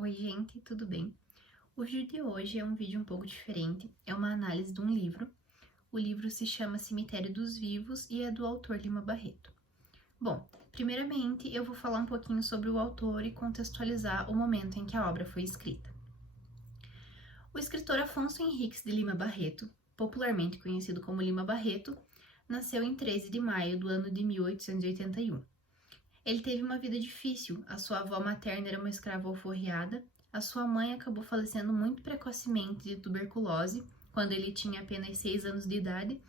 Oi, gente, tudo bem? O vídeo de hoje é um vídeo um pouco diferente, é uma análise de um livro. O livro se chama Cemitério dos Vivos e é do autor Lima Barreto. Bom, primeiramente eu vou falar um pouquinho sobre o autor e contextualizar o momento em que a obra foi escrita. O escritor Afonso Henriques de Lima Barreto, popularmente conhecido como Lima Barreto, nasceu em 13 de maio do ano de 1881. Ele teve uma vida difícil, a sua avó materna era uma escrava alforriada, a sua mãe acabou falecendo muito precocemente de tuberculose, quando ele tinha apenas 6 anos de idade,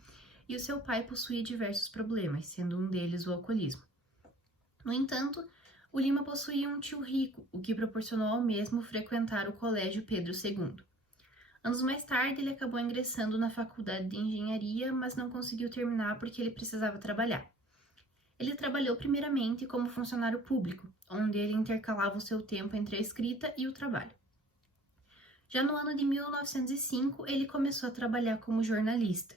e o seu pai possuía diversos problemas, sendo um deles o alcoolismo. No entanto, o Lima possuía um tio rico, o que proporcionou ao mesmo frequentar o Colégio Pedro II. Anos mais tarde, ele acabou ingressando na faculdade de engenharia, mas não conseguiu terminar porque ele precisava trabalhar. Ele trabalhou primeiramente como funcionário público, onde ele intercalava o seu tempo entre a escrita e o trabalho. Já no ano de 1905, ele começou a trabalhar como jornalista.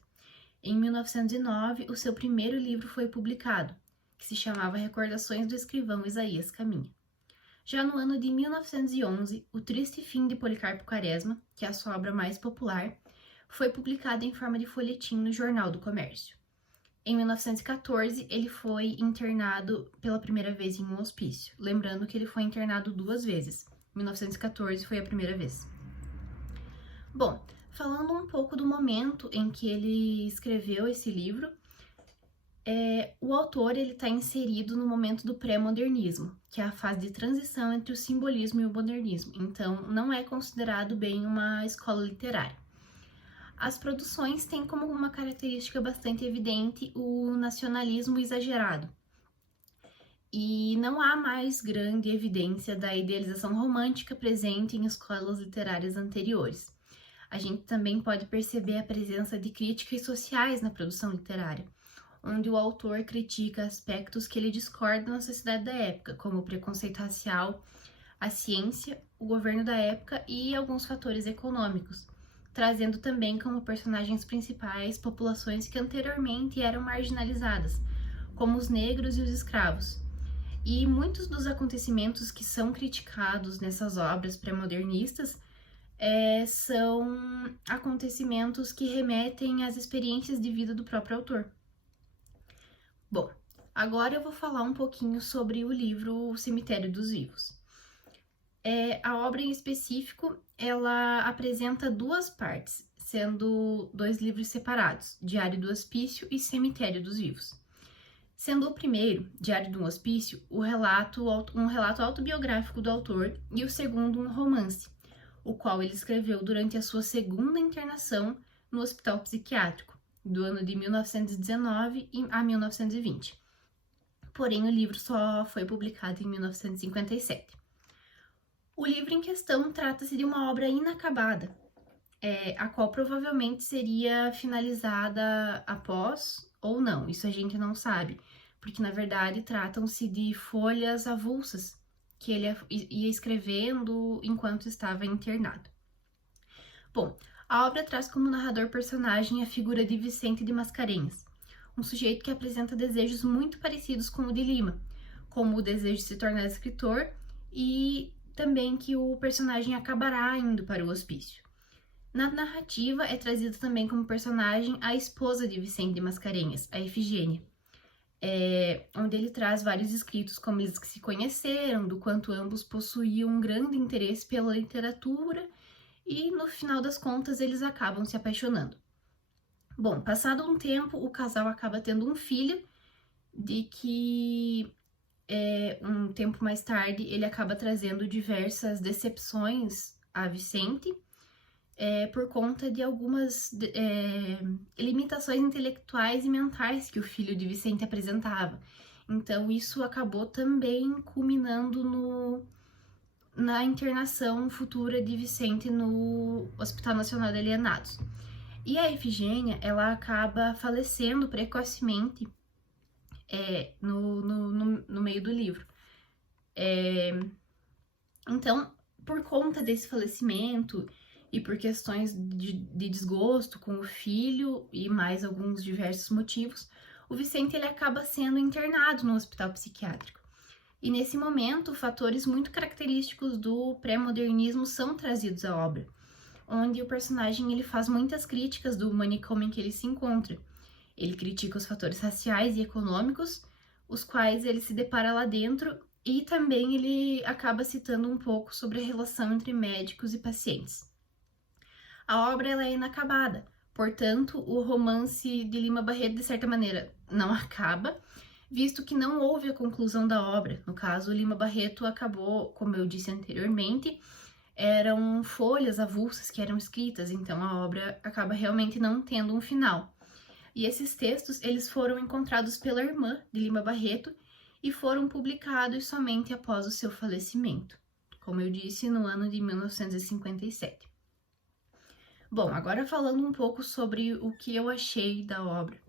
Em 1909, o seu primeiro livro foi publicado, que se chamava Recordações do Escrivão Isaías Caminha. Já no ano de 1911, O Triste Fim de Policarpo Quaresma, que é a sua obra mais popular, foi publicado em forma de folhetim no Jornal do Comércio. Em 1914, ele foi internado pela primeira vez em um hospício. Lembrando que ele foi internado 2 vezes. 1914 foi a primeira vez. Bom, falando um pouco do momento em que ele escreveu esse livro, o autor está inserido no momento do pré-modernismo, que é a fase de transição entre o simbolismo e o modernismo. Então, não é considerado bem uma escola literária. As produções têm como uma característica bastante evidente o nacionalismo exagerado. E não há mais grande evidência da idealização romântica presente em escolas literárias anteriores. A gente também pode perceber a presença de críticas sociais na produção literária, onde o autor critica aspectos que ele discorda na sociedade da época, como o preconceito racial, a ciência, o governo da época e alguns fatores econômicos, trazendo também como personagens principais populações que anteriormente eram marginalizadas, como os negros e os escravos. E muitos dos acontecimentos que são criticados nessas obras pré-modernistas são acontecimentos que remetem às experiências de vida do próprio autor. Bom, agora eu vou falar um pouquinho sobre o livro O Cemitério dos Vivos. A obra em específico, ela apresenta 2 partes, sendo 2 livros separados, Diário do Hospício e Cemitério dos Vivos. Sendo o primeiro, Diário do Hospício, um relato autobiográfico do autor, e o segundo, um romance, o qual ele escreveu durante a sua segunda internação no hospital psiquiátrico, do ano de 1919 a 1920. Porém, o livro só foi publicado em 1957. O livro em questão trata-se de uma obra inacabada, a qual provavelmente seria finalizada após ou não, isso a gente não sabe, porque na verdade tratam-se de folhas avulsas que ele ia escrevendo enquanto estava internado. Bom, a obra traz como narrador personagem a figura de Vicente de Mascarenhas, um sujeito que apresenta desejos muito parecidos com o de Lima, como o desejo de se tornar escritor e também que o personagem acabará indo para o hospício. Na narrativa é trazida também como personagem a esposa de Vicente de Mascarenhas, a Efigênia, onde ele traz vários escritos como eles que se conheceram, do quanto ambos possuíam um grande interesse pela literatura e no final das contas eles acabam se apaixonando. Bom, passado um tempo o casal acaba tendo um filho, de que um tempo mais tarde ele acaba trazendo diversas decepções a Vicente, por conta de algumas limitações intelectuais e mentais que o filho de Vicente apresentava. Então, isso acabou também culminando na internação futura de Vicente no Hospital Nacional de Alienados. E a Efigênia, ela acaba falecendo precocemente no meio do livro. Então, por conta desse falecimento e por questões de desgosto com o filho e mais alguns diversos motivos, o Vicente ele acaba sendo internado no hospital psiquiátrico. E nesse momento, fatores muito característicos do pré-modernismo são trazidos à obra, onde o personagem ele faz muitas críticas do manicômio em que ele se encontra. Ele critica os fatores raciais e econômicos, os quais ele se depara lá dentro, e também ele acaba citando um pouco sobre a relação entre médicos e pacientes. A obra ela é inacabada, portanto, o romance de Lima Barreto, de certa maneira, não acaba, visto que não houve a conclusão da obra. No caso, Lima Barreto acabou, como eu disse anteriormente, eram folhas avulsas que eram escritas, então a obra acaba realmente não tendo um final. E esses textos, eles foram encontrados pela irmã de Lima Barreto e foram publicados somente após o seu falecimento, como eu disse, no ano de 1957. Bom, agora falando um pouco sobre o que eu achei da obra.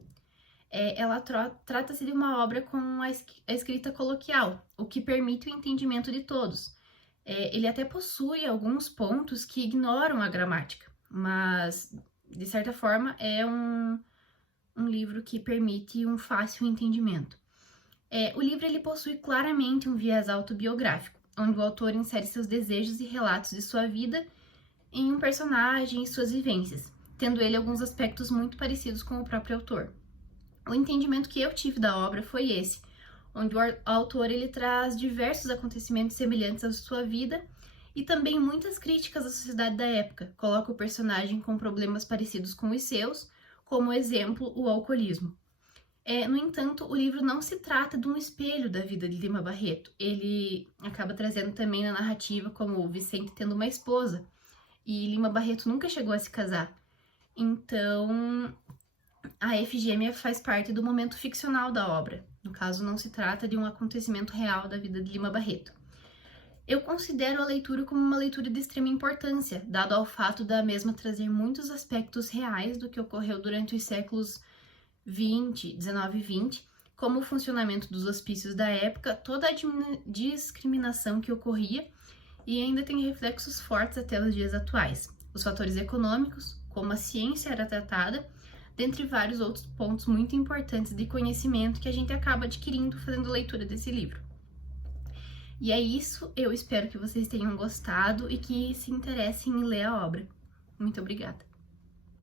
Ela trata-se de uma obra com a escrita coloquial, o que permite o entendimento de todos. Ele até possui alguns pontos que ignoram a gramática, mas, de certa forma, é um livro que permite um fácil entendimento. O livro ele possui claramente um viés autobiográfico, onde o autor insere seus desejos e relatos de sua vida em um personagem e suas vivências, tendo ele alguns aspectos muito parecidos com o próprio autor. O entendimento que eu tive da obra foi esse, onde o autor ele traz diversos acontecimentos semelhantes à sua vida e também muitas críticas à sociedade da época, coloca o personagem com problemas parecidos com os seus, como exemplo, o alcoolismo. No entanto, o livro não se trata de um espelho da vida de Lima Barreto. Ele acaba trazendo também na narrativa como o Vicente tendo uma esposa, e Lima Barreto nunca chegou a se casar. Então, a Efigênia faz parte do momento ficcional da obra. No caso, não se trata de um acontecimento real da vida de Lima Barreto. Eu considero a leitura como uma leitura de extrema importância, dado ao fato da mesma trazer muitos aspectos reais do que ocorreu durante os séculos 19 e 20, como o funcionamento dos hospícios da época, toda a discriminação que ocorria, e ainda tem reflexos fortes até os dias atuais. Os fatores econômicos, como a ciência era tratada, dentre vários outros pontos muito importantes de conhecimento que a gente acaba adquirindo fazendo leitura desse livro. E é isso, eu espero que vocês tenham gostado e que se interessem em ler a obra. Muito obrigada!